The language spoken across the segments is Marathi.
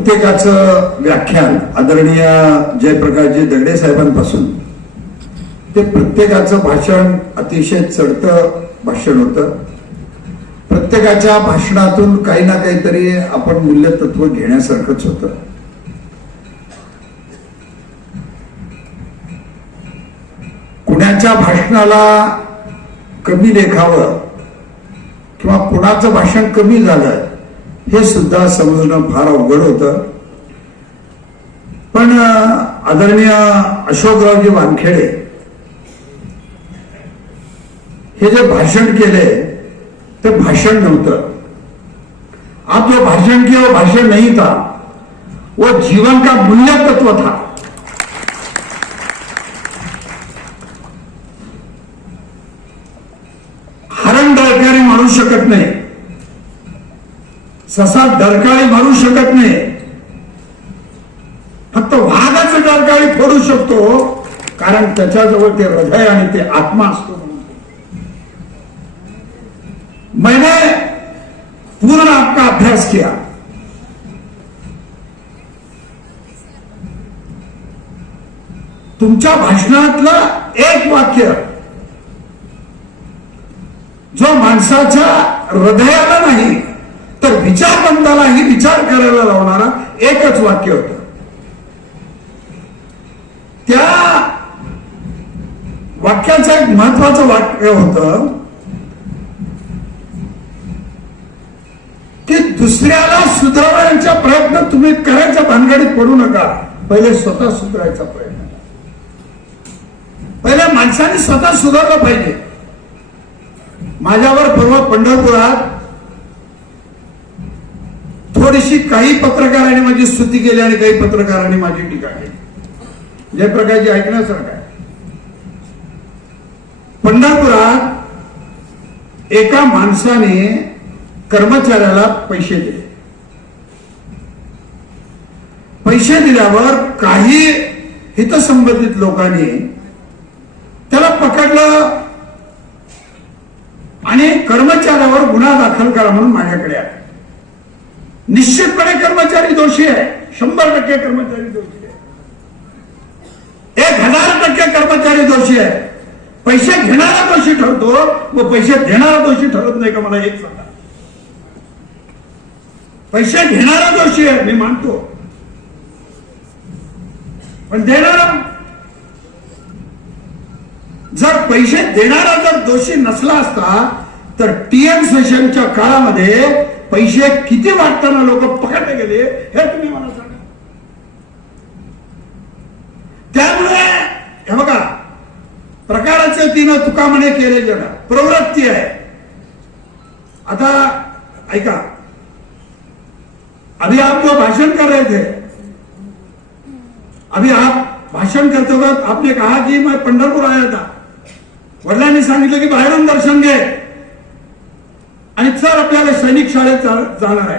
प्रत्येकाचं व्याख्यान आदरणीय जयप्रकाशजी दगडे साहेबांपासून ते प्रत्येकाचं भाषण अतिशय चढतं भाषण होतं. प्रत्येकाच्या भाषणातून काही ना काहीतरी आपण मूल्य तत्व घेण्यासारखंच होतं. कुणाच्या भाषणाला कमी लेखावं किंवा कुणाचं भाषण कमी झालं हे सुद्धा समजणं फार अवघड होतं. पण आदरणीय अशोकरावजी वानखेडे हे जे भाषण केले ते भाषण नव्हतं. आप जो भाषण किया वो भाषण नहीं था. वो जीवन का मूल्य तत्व था. हरण डरकाळी म्हणू शकत नाही. ससा डरकाळी मारू शकत नाही. फक्त वाघाच डरकाळी फोडू शकतो कारण त्याच्याजवळ ते हृदय आणि ते आत्मा असतो मैने मैंने पूर्ण आपका अभ्यास किया. तुमच्या भाषणातलं एक वाक्य जो माणसाच्या हृदयाला नाही तर विचारवंतालाही विचार करायला लावणारा एकच वाक्य होत. त्या वाक्याचं एक महत्वाचं वाक्य होत की दुसऱ्याला सुधारण्याचा प्रयत्न तुम्ही करायच्या भानगडीत पडू नका. पहिले स्वतः सुधारायचा प्रयत्न पहिले माणसाने स्वतः सुधारलं पाहिजे. माझ्यावर परवा पंढरपुरात थोडीशी काही पत्रकारांनी माझी स्तुती केली आणि काही पत्रकारांनी माझी टीका केली. जयप्रकाशजी ऐकण्यासारखं आहे. पंढरपुरात एका माणसाने कर्मचाऱ्याला पैसे दिले. पैसे दिल्यावर काही हितसंबंधित लोकांनी त्याला पकडलं आणि कर्मचाऱ्यावर गुन्हा दाखल करा म्हणून माझ्याकडे आले. निश्चितपणे कर्मचारी दोषी आहे शंभर टक्के कर्मचारी दोषी आहे एक हजार टक्के कर्मचारी दोषी आहे पैसे घेणारा दोषी ठरतो व पैसे देणारा दोषी ठरत नाही का? मला एक सांगा. पैसे घेणारा दोषी आहे मी मानतो. पण देणारा? जर पैसे देणारा जर दोषी नसला असता तर टीएम सेशनच्या काळामध्ये पैसे किती वाटताना लोक पकडले गेले हे तुम्ही मला सांगा. त्यामुळे हे बघा प्रकाराचे तिनं तुका म्हणे केले जग प्रवृत्ती आहे. आता ऐका. अभी आप जो भाषण कर रहे थे अभी आप भाषण करते वक्त आपने कहा कि मैं पंढरपूर आया था. वडिलांनी सांगितलं की बाहेरून दर्शन घे. आणि सर आपल्याला सैनिक शाळेत जाणार आहे.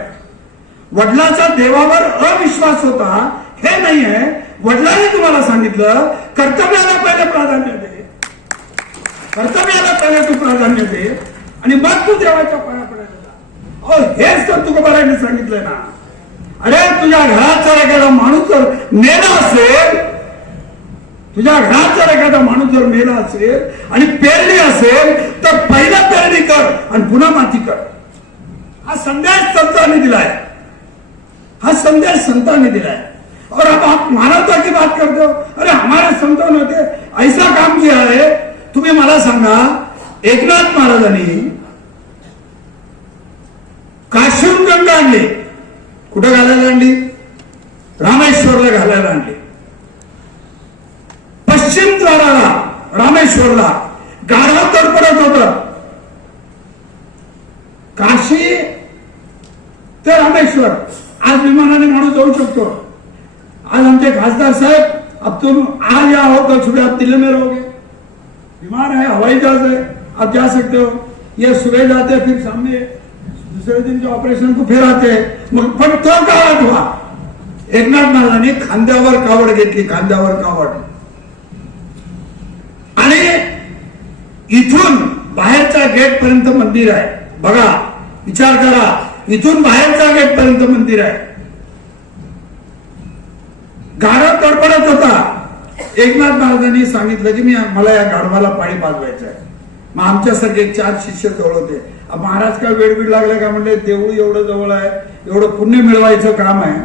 वडिलांचा देवावर अविश्वास होता हे नाही आहे वडिलांनी तुम्हाला सांगितलं कर्तव्याला पहिले प्राधान्य दे. कर्तव्याला पहिले तू प्राधान्य दे. आणि मग तू देवाच्या पाया पडायला जा. अहो हेच तर तुकोबारायने सांगितलंय ना. अरे तुझ्या घरात जर एखादा माणूस जर नेला असेल तुझ्या घरात जर एखादा माणूस जर मेला असेल आणि पेरणी असेल तर पहिला पेरणी कर आणि पुन्हा माती कर. हा संदेश संतांनी दिलाय. हा संदेश संतांनी दिलाय. और अब आप मानवता की बात करते? हो अरे हमारे संतों ने ऐसा काम किया है. तुम्ही मला सांगा एकनाथ महाराजांनी काशीहून गंगा आणली. कुठं घालायला आणली? रामेश्वरला घालायला आणली. रामेश्वरला गाढवा तडपडत होत. काशी ते रामेश्वर. आज विमानाने माणूस जाऊ शकतो. आज आमचे खासदार साहेब अब तुम आज या हो कल सुबह आप दिल्ली में रहोगे विमान है हवाई जहाज है आप जा सकते हो. ये सुबह जाते फिर सामने दूसरे दिन जो ऑपरेशन को फिर आते मग पण तो काळात व्हा एकनाथ महाराजांनी खांद्यावर कावड घेतली खांद्यावर कावड. इथून बाहेरच्या गेट पर्यंत मंदिर आहे. बघा विचार करा. इथून बाहेरच्या गेट पर्यंत मंदिर आहे. गाढव तडपडत होता. एकनाथ महाराजांनी सांगितलं की मी मला या गाढवाला पाणी पाजवायचं आहे. मग आमच्यासारखे चार शिष्य जवळ होते. महाराज का वेळ बीड लागला का? म्हणले देऊळ एवढं जवळ आहे. एवढं पुण्य मिळवायचं काम आहे.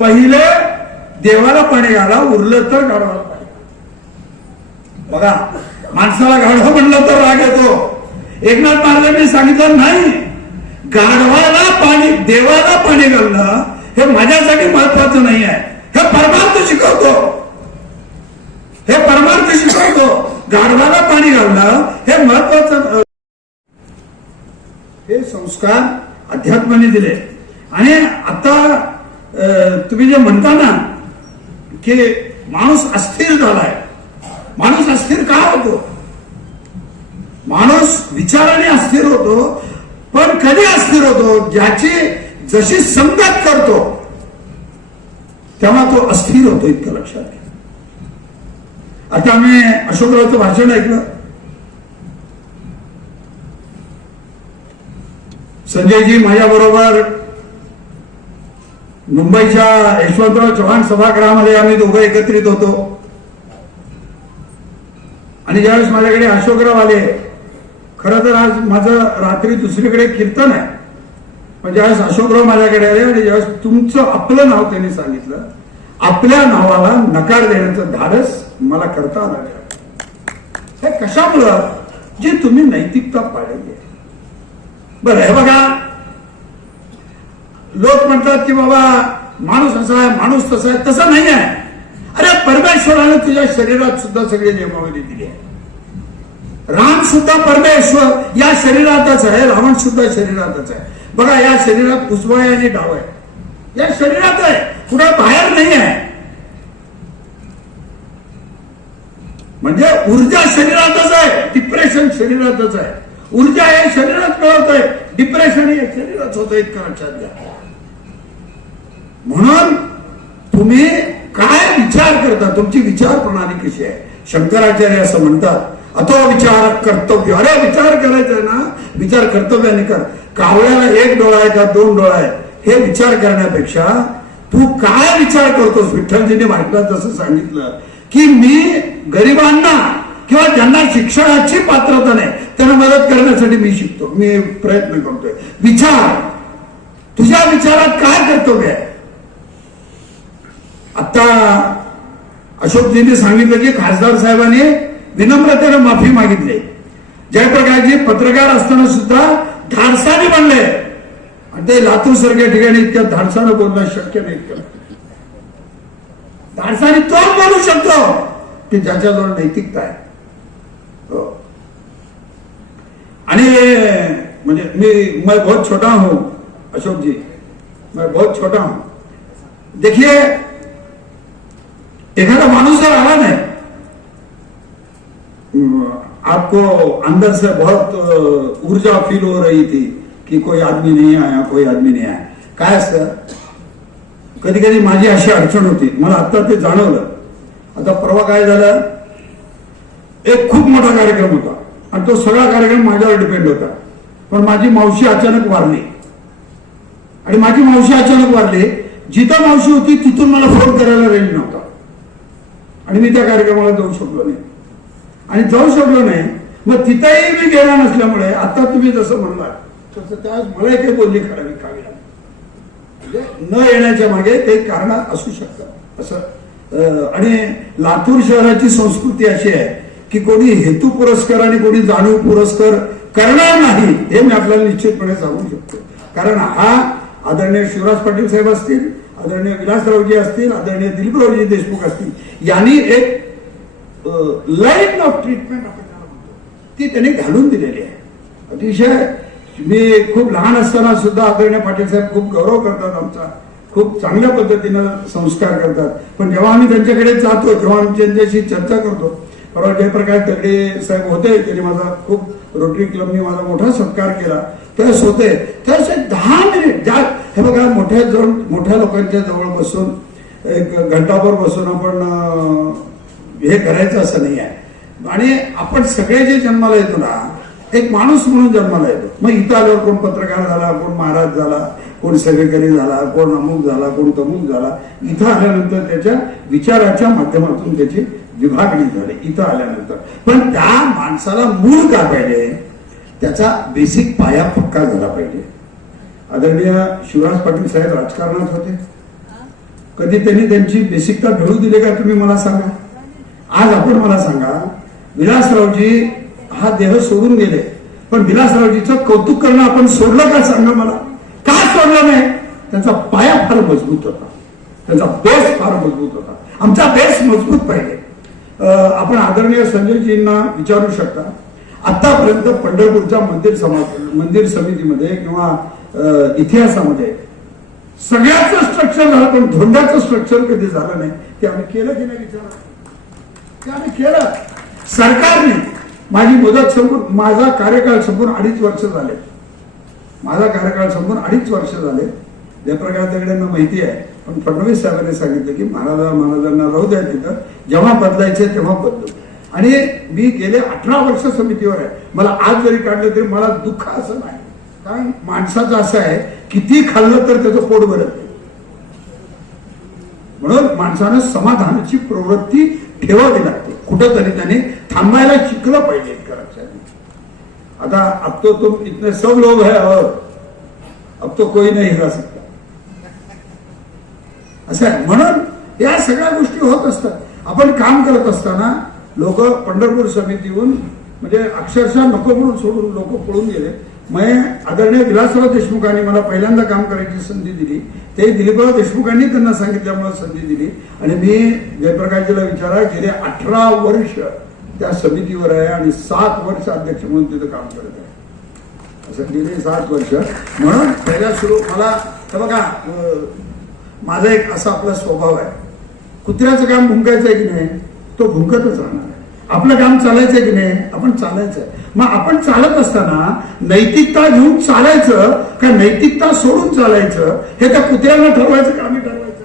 पहिले देवाला पाणी घाला उरलं तर गाढवाला पाणी. बघा माणसाला गाढव म्हणलं तर राग येतो. एकनाथ महाराजांनी सांगितलं नाही गाढवाला पाणी देवाला पाणी घालणं हे माझ्यासाठी महत्वाचं नाही आहे. हे परमार्थ शिकवतो. हे परमार्थ शिकवतो. गाढवाला पाणी घालणं हे महत्वाचं हे संस्कार अध्यात्माने दिले. आणि आता तुम्ही जे म्हणता ना की माणूस अस्थिर झालाय माणूस अस्थिर का होतो? माणूस विचाराने अस्थिर होतो पण कधी अस्थिर होतो? ज्याची जशी संगत करतो तेव्हा तो अस्थिर होतो इतकं लक्षात घ्या. आता आम्ही अशोकरावचं भाषण ऐकलं. संजयजी माझ्याबरोबर मुंबईच्या यशवंतराव चव्हाण सभागृहामध्ये आम्ही दोघं एकत्रित होतो. आणि ज्यावेळेस माझ्याकडे अशोकराव आले खरं तर आज माझं रात्री दुसरीकडे कीर्तन आहे. पण ज्यावेळेस अशोकराव माझ्याकडे आले आणि ज्यावेळेस तुमचं आपलं नाव त्यांनी सांगितलं आपल्या नावाला नकार देण्याचं धाडस मला करता आलं हे कशामुळं? जे तुम्ही नैतिकता पाळली आहे. बरं हे बघा. लोक म्हणतात की बाबा माणूस असा आहे माणूस तसा आहे तसं नाही आहे. अरे परमेश्वरानं तुझ्या शरीरात सुद्धा सगळी नियमावली दिली आहे. राम सुद्धा परमेश्वर या शरीरातच आहे रावण सुद्धा शरीरातच आहे. बघा या शरीरात उजवा आहे आणि डाव आहे. या शरीरात आहे कुठे बाहेर नाही आहे. म्हणजे ऊर्जा शरीरातच आहे डिप्रेशन शरीरातच आहे. ऊर्जा हे शरीरात मिळवत आहे डिप्रेशन हे शरीरात होत इतकं लक्षात घ्या. म्हणून तुम्ही काय विचार करता? तुमची विचार प्रणाली कशी आहे? शंकराचार्य असं म्हणतात अतो विचार कर्तव्य. अरे विचार करायचा आहे ना? विचार कर्तव्याने कर. कावळ्याला एक डोळा आहे का? दोन डोळा आहे. हे विचार करण्यापेक्षा तू काय विचार करतोस? विठ्ठलजीने म्हटलं जसं सांगितलं की मी गरिबांना किंवा ज्यांना शिक्षणाची पात्रता नाही त्यांना मदत करण्यासाठी मी शिकतो मी प्रयत्न करतोय. विचार. तुझ्या विचारात काय कर्तव्य आहे? आता अशोकजींनी सांगितलं की खासदार साहेबांनी विनम्रतेने माफी मागितली. जयप्रकाशजी पत्रकार असताना सुद्धा धाडसाने म्हणले आणि ते लातूर सारख्या ठिकाणी इतक्या धाडसानं बोलणं शक्य नाही. धाडसाने तो बोलू शकतो? की ज्याच्याजवळ नैतिकता आहे. हो. आणि म्हणजे मी मैं बहुत छोटा हूं अशोक जी मैं बहुत छोटा हूं. देखिए एखादा माणूस जर आला नाही आपको अंदर से बहुत ऊर्जा फील हो रही थी कि कोई आदमी नहीं आया कोई आदमी नहीं आया। काय असतं? कधी कधी माझी अशी अडचण होती मला आता ते जाणवलं. आता परवा काय झालं? एक खूप मोठा कार्यक्रम होता आणि तो सगळा कार्यक्रम माझ्यावर डिपेंड होता. पण माझी मावशी अचानक वारली. आणि माझी मावशी अचानक वारली. जिथं मावशी होती तिथून मला फोन करायला रेंज नव्हता. आणि मी त्या कार्यक्रमाला जाऊ शकलो नाही. आणि जाऊ शकलो नाही मग तिथंही मी गेला नसल्यामुळे आता तुम्ही जसं म्हणला तसं त्यावेळेस मला काही बोलली करावी कावी म्हणजे न येण्याच्या मागे ते कारण असू शकतात असं आणि लातूर शहराची संस्कृती अशी आहे की कोणी हेतू पुरस्कार आणि कोणी जाणीव पुरस्कार करणार नाही हे मी आपल्याला निश्चितपणे सांगू शकतो. कारण हा आदरणीय शिवराज पाटील साहेब असतील आदरणीय विलासरावजी असतील आदरणीय दिलीपरावजी देशमुख असतील यांनी एक लाईन ऑफ ट्रीटमेंट आपण त्याला म्हणतो. ती त्यांनी घालून दिलेली आहे. अतिशय मी खूप लहान असताना सुद्धा आदरणीय पाटील साहेब खूप गौरव करतात आमचा. खूप चांगल्या पद्धतीनं संस्कार करतात. पण जेव्हा आम्ही त्यांच्याकडे जातो तेव्हा आम्ही त्यांच्याशी चर्चा करतो परवा जयप्रकाश दगडे साहेब होते त्यांनी माझा खूप रोटरी क्लबने माझा मोठा सत्कार केला. त्यावेळेस होते. त्यावेळेस एक दहा मिनिट ज्या हे बघा मोठ्या जवळ मोठ्या लोकांच्या जवळ बसून एक घंटाभर बसून आपण हे करायचं असं नाही आहे. आणि आपण सगळे जे जन्माला येतो ना एक माणूस म्हणून जन्माला येतो. मग इथं आल्यावर कोण पत्रकार झाला कोण महाराज झाला कोण सेवेकरी झाला कोण अमुक झाला कोण तमुक झाला इथं आल्यानंतर त्याच्या विचाराच्या माध्यमातून त्याची विभागणी झाली इथं आल्यानंतर. पण त्या माणसाला मूळ काय पाहिजे? त्याचा बेसिक पाया पक्का झाला पाहिजे. आदरणीय शिवराज पाटील साहेब राजकारणात होते. कधी त्यांनी त्यांची बेसिकता मिळू दिली का तुम्ही मला सांगा? आज आपण मला सांगा विलासरावजी हा देह सोडून गेले पण विलासरावजीचं कौतुक करणं आपण सोडलं का सांगा मला? का सोडलं नाही? त्यांचा पाया फार मजबूत होता. त्यांचा बेस फार मजबूत होता. आमचा बेस मजबूत पाहिजे. आपण आदरणीय संजयजींना विचारू शकता आतापर्यंत पंढरपूरच्या मंदिर समाज मंदिर समितीमध्ये किंवा इतिहासामध्ये सगळ्याचं स्ट्रक्चर झालं पण धोंड्याचं स्ट्रक्चर कधी झालं नाही ते आम्ही केलं की नाही विचार. ते आम्ही केलं. सरकारने माझी मुदत संपून माझा कार्यकाळ संपून अडीच वर्ष झाले. माझा कार्यकाळ संपून अडीच वर्ष झाले. जयप्रकाश दगड्यांना माहिती आहे पण फडणवीस साहेबांनी सांगितलं की महाराजा महाराजांना राहू द्या तिथं. जेव्हा बदलायचे तेव्हा बदलू. आणि मी गेले अठरा वर्ष समितीवर आहे. मला आज जरी काढलं तरी मला दुःख असं नाही. कारण माणसाचं असं आहे किती खाल्लं तर त्याचं पोट भरत नाही म्हणून माणसानं समाधानाची प्रवृत्ती ठेवावी लागते. कुठंतरी त्याने थांबायला शिकलं पाहिजे आता अब तो तुम इतने सब लोग है और अब तो कोई नहीं हिला सकता. असं आहे. म्हणून या सगळ्या गोष्टी होत असतात. आपण काम करत असताना लोक पंढरपूर समितीहून म्हणजे अक्षरशः नको म्हणून सोडून लोक पळून गेले. मग आदरणीय विलासराव देशमुखांनी मला पहिल्यांदा काम करायची संधी दिली. ते दिलीपराव देशमुखांनी त्यांना सांगितल्यामुळे संधी दिली. आणि मी जयप्रकाशजीला विचारा गेले अठरा वर्ष त्या समितीवर आहे आणि सात वर्ष अध्यक्ष म्हणून तिथं काम करत आहे. असं गेले सात वर्ष. म्हणून पहिल्या सुरू मला तर बघा माझा एक असा आपला स्वभाव आहे. कुत्र्याचं काम भुंकायचं आहे की नाही? तो भुंकतच राहणार आहे. आपलं काम चालायचं आहे की नाही? आपण चालायचं आहे. मग आपण चालत असताना नैतिकता घेऊन चालायचं का नैतिकता सोडून चालायचं हे त्या कुत्र्यांना ठरवायचं का आम्ही ठरवायचं?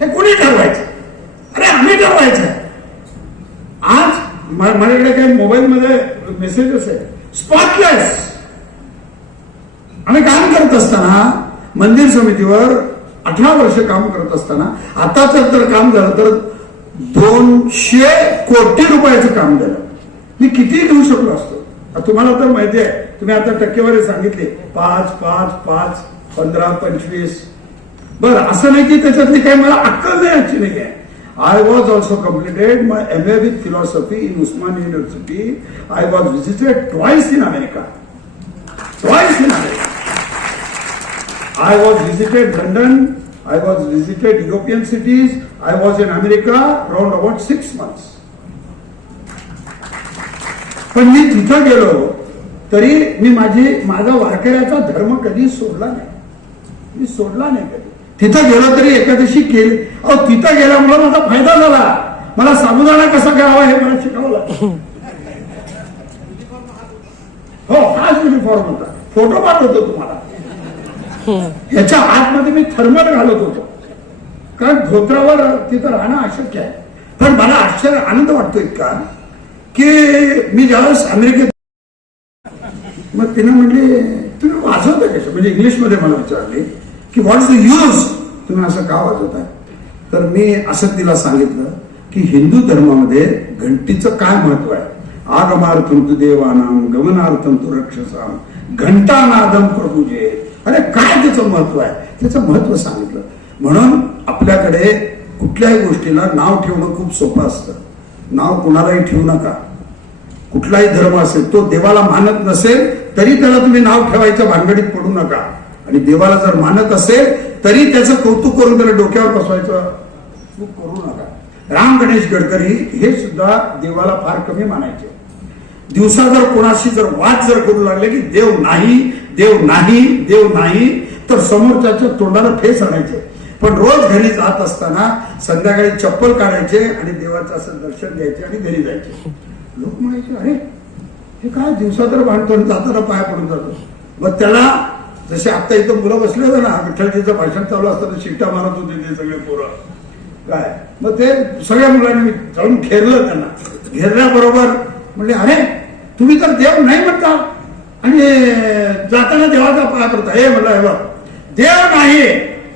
हे कोणी ठरवायचं? अरे आम्ही ठरवायचं. आहे आज माझ्याकडे काही मोबाईलमध्ये मेसेजेस आहे स्पॉटलेस आम्ही काम करत असताना मंदिर समितीवर अठरा वर्ष काम करत असताना आताच तर काम झालं तर दोनशे कोटी रुपयाचं काम झालं. मी किती घेऊ शकलो असतो. तुम्हाला तर माहिती आहे तुम्ही आता टक्केवारी सांगितली पाच पाच पाच पंधरा पंचवीस. बरं असं नाही की त्याच्यातली काही मला अक्कल नाही याची नाही आहे. I was also completed my M A with philosophy in Osman university I was visited twice in America twice in America I was visited London I was visited European cities I was in America round about six months पण मी तिथं गेलो तरी मी माझी माझा वारकऱ्याचा धर्म कधी सोडला नाही. मी सोडला नाही कधी. तिथं गेलो तरी एकादशी केली. अहो तिथं गेल्यामुळे माझा फायदा झाला. मला साबुदाणा कसा करावा हे मला शिकवलं हो हाच युनिफॉर्म होता. फोटो पाठवतो तुम्हाला. याच्या आतमध्ये मी थर्मल घालत होतो. कारण धोत्रावर तिथं राहणं अशक्य आहे. पण मला आश्चर्य आनंद वाटतो इतका. की मी ज्यावेळेस अमेरिकेत मग तिने म्हणले तुम्ही वाजवता कशा म्हणजे इंग्लिशमध्ये मला विचारले की व्हॉट इज द यूज तुम्ही असं का वाजवताय? तर मी असं तिला सांगितलं की हिंदू धर्मामध्ये घंटीचं काय महत्त्व आहे? आगमार्थम तू देवानाम गमनार्थम तू रक्षसाम घंटानादम प्रभुजे अरे काय त्याचं महत्त्व आहे? त्याचं महत्त्व सांगितलं. म्हणून आपल्याकडे कुठल्याही गोष्टीला नाव ठेवणं खूप सोपं असतं. नाव कुणालाही ठेवू नका. कुठलाही धर्म असेल तो देवाला मानत नसेल तरी त्याला तुम्ही नाव ठेवायच्या भानगडीत पडू नका. आणि देवाला जर मानत असेल तरी त्याचं कौतुक करून त्याला डोक्यावर बसवायचं चूक करू नका. राम गणेश गडकरी हे सुद्धा देवाला फार कमी मानायचे. दिवसा जर कोणाशी जर वाद जर करू लागले की देव नाही देव नाही देव नाही तर समोरच्याच्या तोंडाला फेस आणायचे. पण रोज घरी जात असताना संध्याकाळी चप्पल काढायचे आणि देवाचं असं दर्शन घ्यायचे आणि घरी जायचे. लोक म्हणायचे अरे हे काय? दिवसा तर भांडतो आणि जाताना पाया पडून जातो मग त्याला जसे आता इथं मुलं बसले होते ना विठ्ठलजीचं भाषण चालू असताना शिट्ट्या मारत होते ते सगळे पोरं. काय? मग ते सगळ्या मुलांनी मी जाऊन घेरलं त्यांना. घेरल्याबरोबर म्हणले अरे तुम्ही तर देव नाही म्हणता. आणि जाताना देवाचा पाया पडता. हे म्हणलं हे बघ देव नाही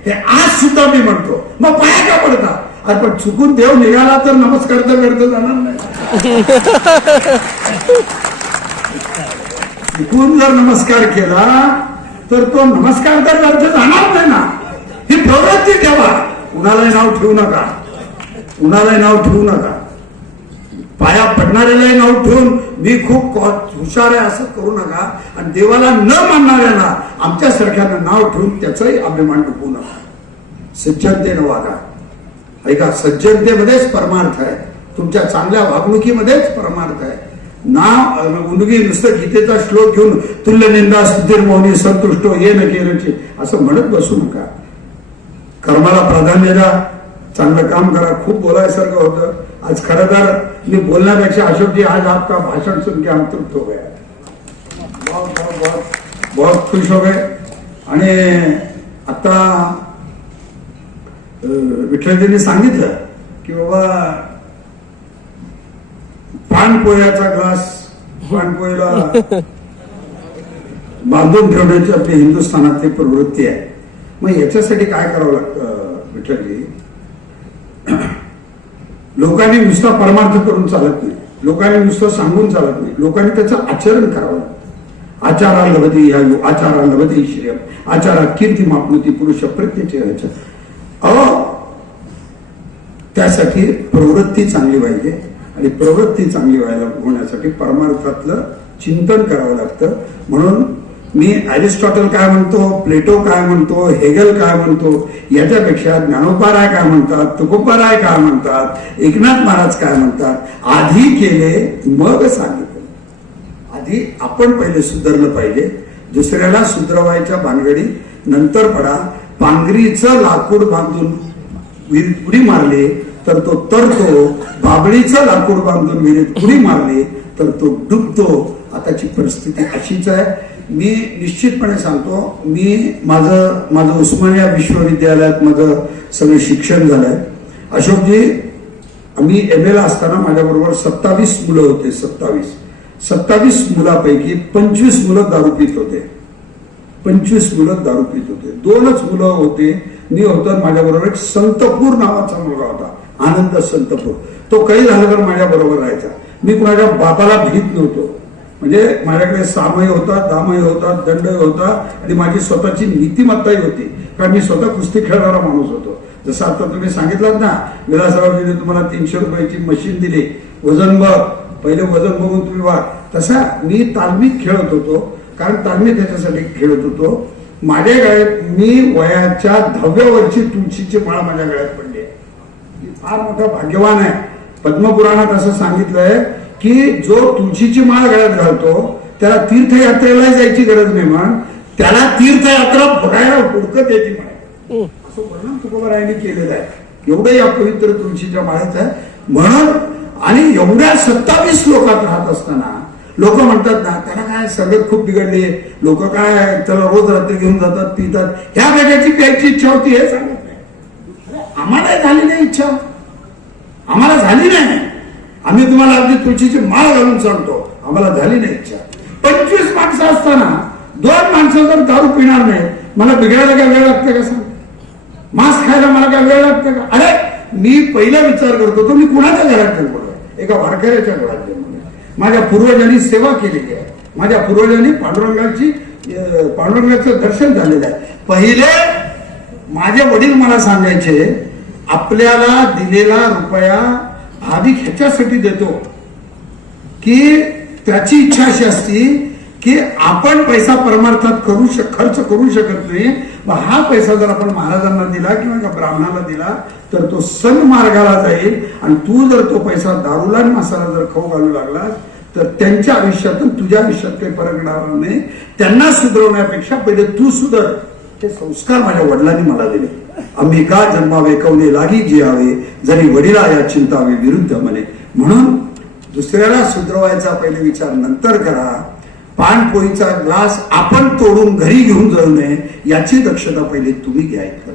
हे आज सुद्धा मी म्हणतो. मग पाया का पडता? अरे पण चुकून देव निघाला तर नमस्कार तर करता जाणार नाही. चुकून जर नमस्कार केला तर तो नमस्कार तर अर्थ जाणार नाही ना. ही प्रवृत्ती ठेवा. कुणालाही नाव ठेवू नका. कुणालाही नाव ठेवू नका. पाया पडणाऱ्यालाही नाव ठेवून मी खूप हुशार आहे असं करू नका. आणि देवाला न मानणाऱ्याला आमच्यासारख्यांना नाव ठेवून त्याचाही अभिमान डुबू नका. सज्जनतेनं वागा. ऐका सज्जनतेमध्येच परमार्थ आहे. तुमच्या चांगल्या वागणुकीमध्येच परमार्थ आहे. ना उनगी नुसतं गीतेचा श्लोक घेऊन तुल्य निंदा सुधीर मोहनी संतुष्ट ये न केरची असं म्हणत बसू नका. कर्माला प्राधान्य द्या. चांगलं काम करा. खूप बोलायसारखं होतं. आज खरं तर मी बोलण्यापेक्षा अशोकजी आज आपका भाषण सुन के हम तृप्त हो गया बहुत बहुत बहुत बहुत खुश हो गए. आणि आता विठ्ठलजींनी सांगितलं की बाबा पानपोह्याचा ग्लास पानपोह्याला बांधून ठेवण्याची आपली हिंदुस्थानातली प्रवृत्ती आहे. मग याच्यासाठी काय करावं लागतं विठ्ठलजी? लोकांनी नुसता परमार्थ करून चालत नाही. लोकांनी नुसतं सांगून चालत नाही. लोकांनी त्याचं आचरण करावं लागतं. आचारा लभते या आचारा लभते श्रेय आचारा कीर्ती मापनुती पुरुष प्रत्येक अहो त्यासाठी प्रवृत्ती चांगली पाहिजे. आणि प्रवृत्ती चांगली व्हायला होण्यासाठी परमार्थातलं चिंतन करावं लागतं. म्हणून मी ॲरिस्टॉटल काय म्हणतो प्लेटो काय म्हणतो हेगल काय म्हणतो याच्यापेक्षा ज्ञानोपाराय काय म्हणतात तुकोपाराय काय म्हणतात एकनाथ महाराज काय म्हणतात आधी केले मग सांगितलं. आधी आपण पहिले सुधारलं पाहिजे. दुसऱ्याला सुधरवायच्या भानगडी नंतर पडा. पांगरीचं लाकूड बांधून उडी मारली तर तो तरतो बाबळीचं लाकूड बांधून विहिरीत उडी मारली तर तो डुबतो. आताची परिस्थिती अशीच आहे. मी निश्चितपणे सांगतो मी माझं माझं उस्मानिया विश्वविद्यालयात माझं सगळं शिक्षण झालंय. अशोकजी मी एम एला असताना माझ्याबरोबर सत्तावीस मुलं होते सत्तावीस. सत्तावीस मुलापैकी पंचवीस मुलं दारू पित होते. पंचवीस मुलं दारू पित होते. दोनच मुलं होते. मी होतो माझ्याबरोबर एक संतपूर नावाचा मुलगा होता. आनंद संतपूर तो. काही झाला तर माझ्या बरोबर राहायचा. मी कुणाच्या बापाला भीत नव्हतो. म्हणजे माझ्याकडे सामय होता दामय होता दंडही होता आणि माझी स्वतःची नीतिमत्ताही होती. कारण मी स्वतः कुस्ती खेळणारा माणूस होतो. जसं आता तुम्ही सांगितलं ना विलासरावजीने तुम्हाला तीनशे रुपयाची मशीन दिली. वजन बघ. पहिले वजन बघून तुम्ही वा तसा मी तालमीत खेळत होतो. कारण तालमी त्याच्यासाठी खेळत होतो. माझ्या गाळ्यात मी वयाच्या दहाव्या वर्षी तुळशीची माळ माझ्या गळ्यात पडली. फार मोठा भाग्यवान आहे. पद्मपुराणात असं सांगितलंय की जो तुळशीची माळ गळ्यात घालतो त्याला तीर्थयात्रेला जायची गरज नाही म्हण त्याला तीर्थयात्रा बघायला हुडकत येते म्हणे. असं वर्णन तुकोबारायांनी केलेलं आहे. एवढं या पवित्र तुळशीच्या माळ्यात आहे. म्हणून आणि एवढ्या सत्तावीस लोकात राहत असताना लोक म्हणतात ना त्याला काय सगळं खूप बिघडली लोक काय त्याला रोज रात्री घेऊन जातात पितात. ह्या बेट्याची प्यायची इच्छा होती हे सांगत नाही. आम्हाला झाली नाही इच्छा. आम्हाला झाली नाही. आम्ही तुम्हाला अगदी तुळशीची माळ घालून सांगतो. आम्हाला झाली नाही इच्छा. पंचवीस माणसं असताना दोन माणसं जर दारू पिणार नाही मला बिघडायला काय वेळ लागते का सांग? मांस खायला मला काय वेळ लागते का? अरे मी पहिला विचार करतो तो मी कुणाच्या घरात जन्मलोय एका वारकऱ्याच्या घरात जन्मलोय माझ्या पूर्वजांनी सेवा केलेली आहे. माझ्या पूर्वजांनी पांडुरंगाची पांडुरंगाचं दर्शन झालेलं आहे. पहिले माझे वडील मला सांगायचे आपल्याला दिलेला रुपया भाविक ह्याच्यासाठी देतो. की त्याची इच्छा अशी असती की आपण पैसा परमार्थात करू शक खर्च करू शकत नाही. मग हा पैसा जर आपण महाराजांना दिला किंवा ब्राह्मणाला दिला तर तो सन्मार्गाला जाईल. आणि तू जर तो पैसा दारूला आणि मसाला जर खाऊ घालू लागलास तर त्यांच्या आयुष्यातून तुझ्या आयुष्यात काही फरक येणार नाही. त्यांना सुधरवण्यापेक्षा पहिले तू सुधर. ते संस्कार माझ्या वडिलांनी मला दिले. अंबिका जन्मावे कवले लागी जियावे जरी वडिला या चिंतावे विरुद्ध म्हणे. म्हणून दुसऱ्याला सुधरवायचा पहिले विचार नंतर करा. पानपोईचा ग्लास आपण तोडून घरी घेऊन जाऊ नये याची दक्षता पहिले तुम्ही घ्या इतकं